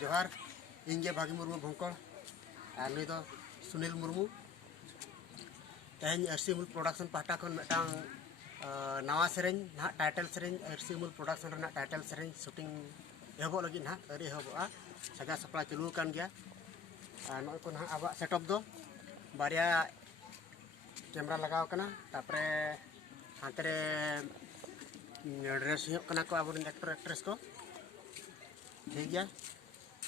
जोहार इंगे भागी मुर्मू भोंकड़ और नुई दो सुनील मुर्मू तेहन आरसीएमएल प्रोडक्शन पाहटा खन मिटांग नवा सेरें ना टाइटल सेरें आरसीएमएल प्रोडक्शन रना टाइटल सेरें शूटिंग एहबो लगी ना अरी एहबोआ सगा सप्लाई चालू कान गया नय को ना आबा सेटअप दो बारिया कैमरा लगाव कना तापरे हांतरे ड्रेस कना को अब एक्टर एक्ट्रेस को ठीक गया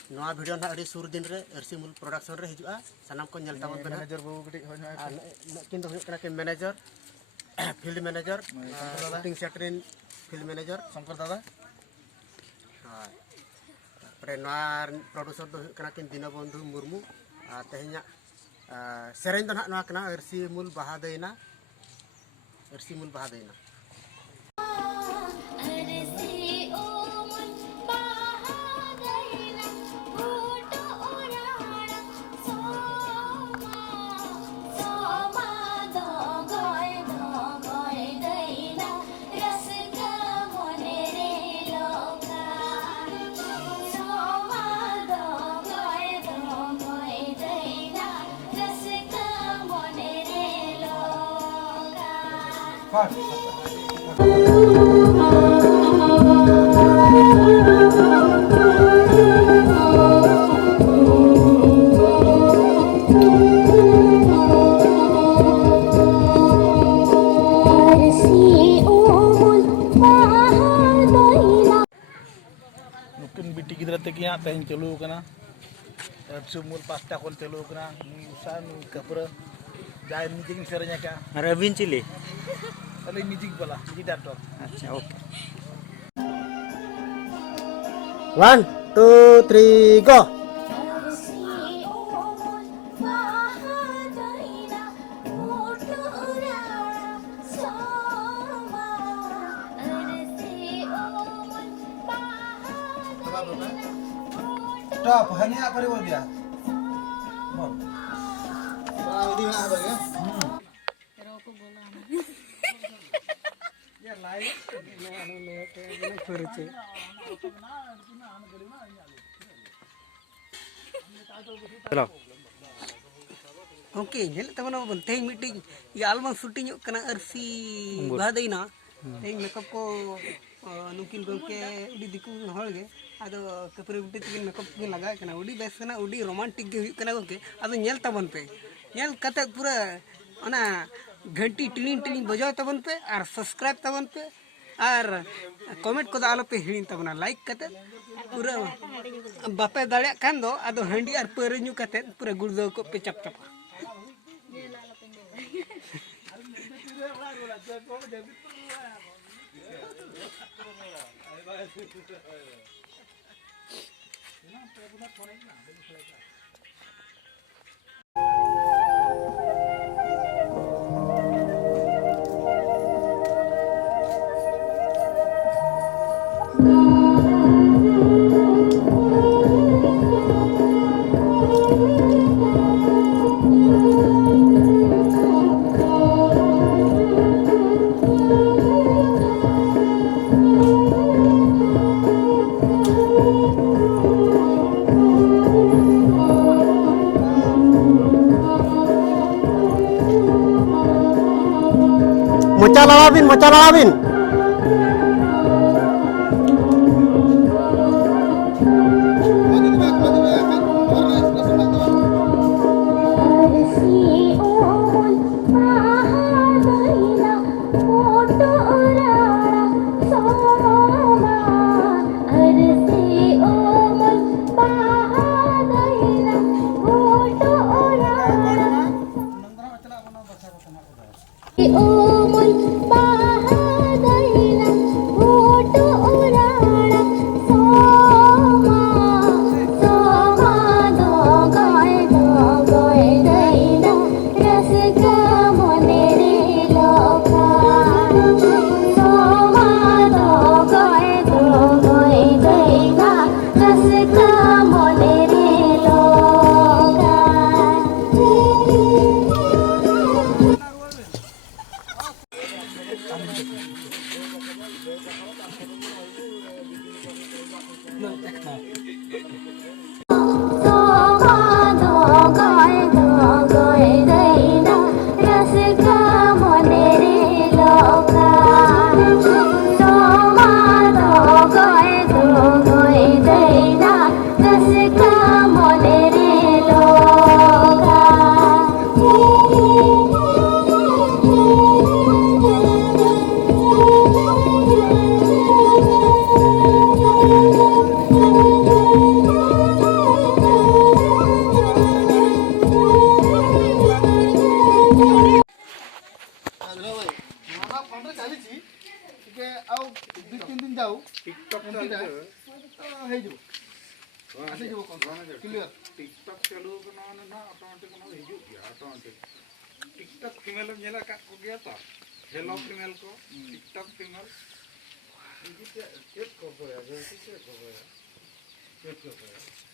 नवा वीडियो ना अड़ी सुर दिन रे आरसीएमएल प्रोडक्शन रे हिजुआ सनाम को नेल ताबन पे मैनेजर बाबू कटी होय ना किन दो कना के मैनेजर फील्ड मैनेजर शूटिंग सेटरिन फील्ड मैनेजर शंकर दादा हां तापरे नवा प्रोड्यूसर दो कना किन दीनबंधु मुर्मू तेहኛ सेरेन दो ना कना आरसीएमएल बाहा देना नुकिन बिटी गिद्रा तक यहाँ तेहन चलू कना आरसीएमएल पास्टा कोन चलू कना उसान कपरा जाय म्यूजिक सेरेnya का रविन चिली अले म्यूजिक वाला गिटार तो अच्छा ओके 1 2 3 गो टॉप हनिया करे बोल दिया बोल आदि में आ गया रोको बोला ना ये लाइव ने फरचे चलो ओके नेल तबना बनते मीटिंग ये एल्बम शूटिंग कना आरसी बादेना ते मेकअप को नुकिन गंके उडी दिकु होळगे आदो कपरे बिटी तिन मेकअप के लगा कना उडी बेस कना उडी रोमांटिक के हुई कना गंके आदो नेल तबन पे नेल कते पूरा ओना घंटी टिलिंग टिलिंग बजाव तबन पे और सब्सक्राइब तबन पे और कमेंट को आलो पे हिड़िन तबना लाइक कते पूरा बापे दाड़े कान दो आदो हंडी और परन्यू कते पूरा गुड़दो को पे चप चप मोचा लावाबिन टिकटॉक चालू करना ना ऑटोमेटिक ना हिजू गया ऑटोमेटिक टिकटॉक फीमेल नेला का को गया था हेलो फीमेल को टिकटॉक फीमेल इनकी चेक को गया जैसे चेक को गया चेक को गया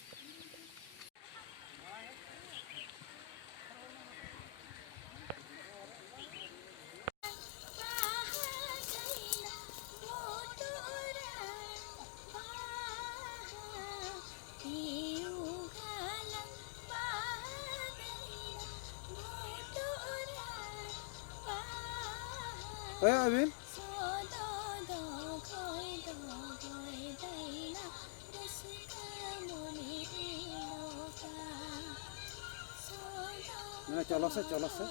अभी चलो से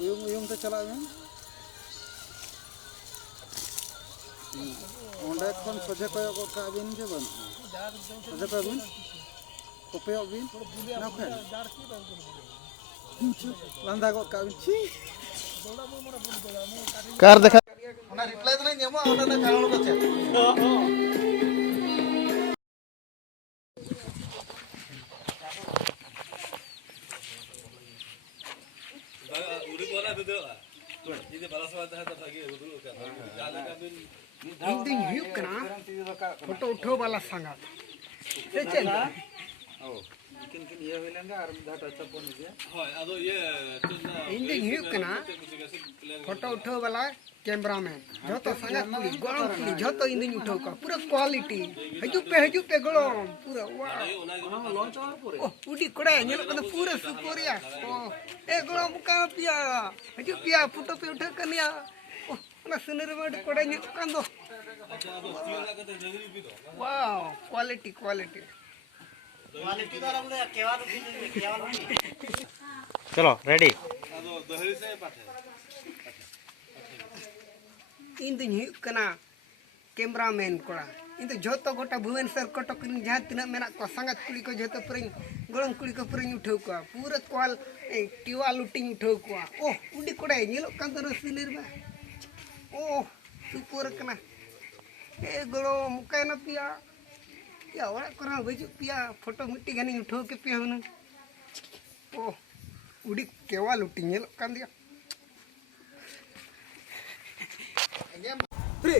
यूं तो चला में ओंडे खन सजे कयो को का बिन जे बन सजे का बिन कोपयो बिन ना खे लंदा को का बिन छी कार देखा ओना रिप्लाई तो नहीं नेमो ओना ना कारण को छे फोटो उठो वाला संगा से चल किन ये होइलेंगा और धा टच फोन दिया হয় আদো ইয়ে इंदे हियो कना फोटो उठो वाला कैमरामैन जो तो संगा कुली गरम कुली जो तो इंदे उठो का पूरा क्वालिटी हजू पे गरम पूरा वाह लॉन्च और पूरे ओ उडी कोड़े नेल को पूरा सुपोरिया ओ ए गरम का पिया हजू पिया फोटो पे उठो कनिया ओ ना सुनर में कोड़े नेल कान दो वाह क्वालिटी चलो रेडी আদো দহরি সে পাঠে इन दिन हुई कना कैमरामैन कोड़ा इन तो जोतो गोटा भुवनेश्वर कटक जहाँ तीना मेना को संगत कुड़ी को जोतो पुरई गरम कुड़ी को पुरई उठाव को पूरा क्वाल टिवा लुटिंग उठाव को ओ उडी कोड़ा नेलो कान तो रसिलिर बा ओ सुपर कना ए गलो मुकाना पिया या ओरा करा बजु पिया फोटो मिट्टी गानी उठाव के पिया हन ओ उडी केवा लुटिंग नेलो कान दिया Pre.